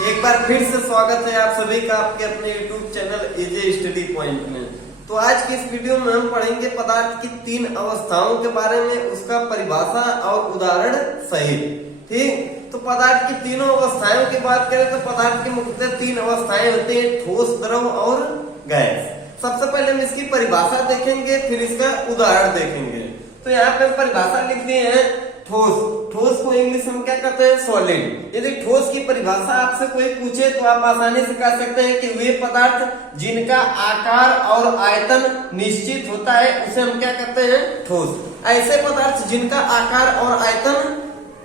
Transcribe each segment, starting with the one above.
एक बार फिर से स्वागत है आप सभी का आपके अपने YouTube चैनल एजे स्टडी पॉइंट में। तो आज की इस वीडियो में हम पढ़ेंगे पदार्थ की तीन अवस्थाओं के बारे में, उसका परिभाषा और उदाहरण सहित। ठीक, तो पदार्थ की तीनों अवस्थाओं की बात करें तो पदार्थ की मुख्यतः तीन अवस्थाएं होती हैं, ठोस, द्रव और गैस। सबसे पहले हम इसकी परिभाषा देखेंगे, फिर इसका उदाहरण देखेंगे। तो यहाँ पे परिभाषा लिख दी है ठोस। ठोस को इंग्लिश में क्या कहते हैं? सॉलिड। यदि ठोस की परिभाषा आपसे कोई पूछे तो आप आसानी से कह सकते हैं कि वे पदार्थ जिनका आकार और आयतन निश्चित होता है उसे हम क्या कहते हैं? ठोस। ऐसे पदार्थ जिनका आकार और आयतन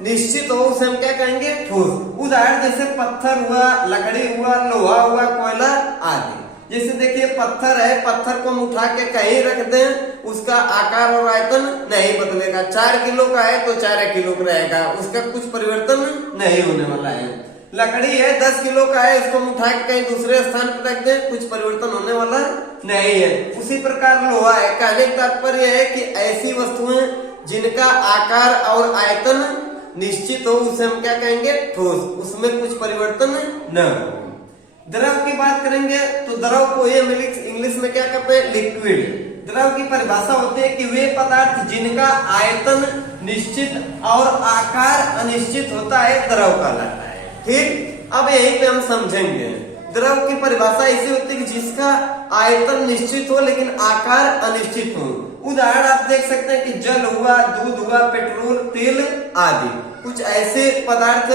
निश्चित हो उसे हम क्या कहेंगे? ठोस। उदाहरण जैसे पत्थर हुआ, लकड़ी हुआ, लोहा हुआ, कोयला आदि। जैसे देखिए पत्थर है, पत्थर को हम उठा के कहीं रख दें, उसका आकार और आयतन नहीं बदलेगा। 4 किलो का है तो 4 किलो का रहेगा, उसका कुछ परिवर्तन नहीं होने वाला है। लकड़ी है 10 किलो का है, उसको हम उठा के कहीं दूसरे स्थान पर रख दें, कुछ परिवर्तन होने वाला नहीं है। उसी प्रकार लोहा है। कहने का तात्पर्य है कि ऐसी वस्तुएं जिनका आकार और आयतन निश्चित हो उसे हम क्या कहेंगे? ठोस, उसमें कुछ परिवर्तन न हो। द्रव की बात करेंगे तो द्रव को ये इंग्लिश में क्या कहते हैं? लिक्विड। द्रव की परिभाषा होती है कि वे पदार्थ जिनका आयतन निश्चित और आकार अनिश्चित होता है द्रव कहलाता है। ठीक, अब यहीं पे हम समझेंगे। द्रव की परिभाषा ऐसी होती है कि जिसका आयतन निश्चित हो लेकिन आकार अनिश्चित हो। उदाहरण आप देख सकते हैं कि जल हुआ, दूध हुआ, पेट्रोल, तेल आदि। कुछ ऐसे पदार्थ,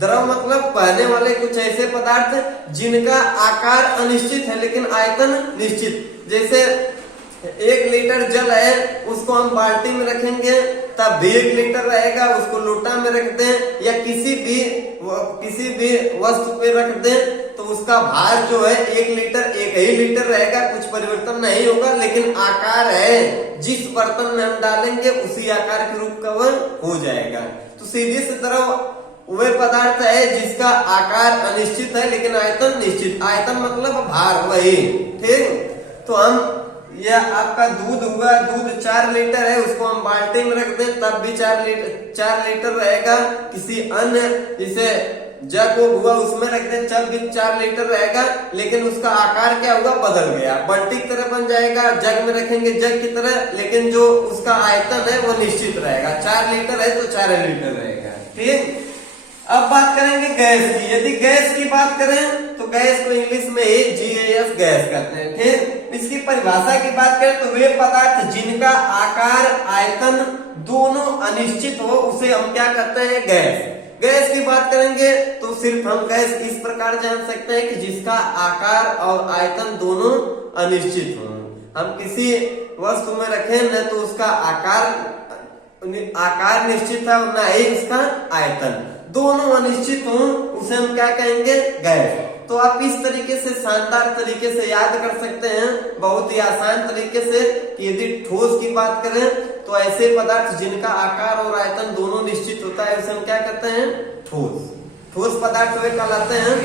द्रव मतलब बहने वाले कुछ ऐसे पदार्थ जिनका आकार अनिश्चित है लेकिन आयतन निश्चित। जैसे 1 लीटर जल है, उसको हम बाल्टी में रखेंगे तब भी 1 लीटर रहेगा, उसको लोटा में रख दें या किसी भी वस्तु पे रख दें तो उसका भार जो है 1 लीटर 1 ही लीटर रहेगा, कुछ परिवर्तन नहीं होगा। लेकिन आकार है, जिस बर्तन में हम डालेंगे उसी आकार के रूप का वह हो जाएगा। तो सीधे से द्रव वे पदार्थ है जिसका आकार अनिश्चित है लेकिन आयतन निश्चित। आयतन मतलब भार, वही। ठीक, तो हम यह आपका दूध हुआ, दूध 4 लीटर है, उसको हम बाल्टी में रख दें तब भी 4 लीटर रहेगा। किसी अन्य जैसे जग हुआ उसमें रख दें तब भी 4 लीटर रहेगा, लेकिन उसका आकार क्या हुआ? बदल गया, बाल्टी की तरह बन जाएगा। जग में रखेंगे जग की तरह, लेकिन जो उसका आयतन है वो निश्चित रहेगा। 4 लीटर है तो 4 लीटर रहेगा। ठीक, अब बात करेंगे गैस की। यदि गैस की बात करें तो गैस को इंग्लिश में GAS गैस कहते हैं। ठीक, इसकी परिभाषा की बात करें तो वे पदार्थ जिनका आकार आयतन दोनों अनिश्चित हो उसे हम क्या कहते हैं? गैस। गैस की बात करेंगे तो सिर्फ हम गैस इस प्रकार जान सकते हैं कि जिसका आकार और आयतन दोनों अनिश्चित हो। हम किसी वस्तु में रखें न तो उसका आकार निश्चित है और न ही उसका आयतन, दोनों अनिश्चित हो उसे हम क्या कहेंगे? गैस। तो आप इस तरीके से शानदार तरीके से याद कर सकते हैं, बहुत ही आसान तरीके से, कि यदि ठोस की बात करें तो ऐसे पदार्थ जिनका आकार और आयतन दोनों निश्चित होता है उसे हम क्या कहते हैं? ठोस। ठोस पदार्थ वे कहलाते हैं।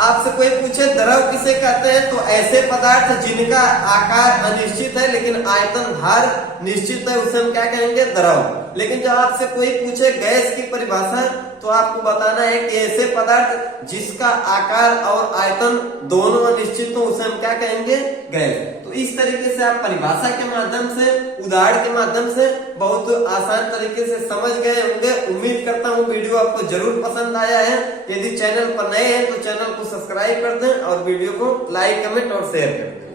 आपसे कोई पूछे द्रव किसे कहते हैं तो ऐसे पदार्थ जिनका आकार अनिश्चित है लेकिन आयतन भार निश्चित है उसे हम क्या कहेंगे? द्रव। लेकिन जब आपसे कोई पूछे गैस की परिभाषा तो आपको बताना है कि ऐसे पदार्थ जिसका आकार और आयतन दोनों अनिश्चित हो उसे हम क्या कहेंगे? गैस। तो इस तरीके से आप परिभाषा के माध्यम से, उदाहरण के माध्यम से बहुत आसान तरीके से समझ गए होंगे। उम्मीद करता हूँ वीडियो आपको जरूर पसंद आया है। यदि चैनल पर नए हैं तो चैनल को सब्सक्राइब कर दें और वीडियो को लाइक, कमेंट और शेयर कर दें।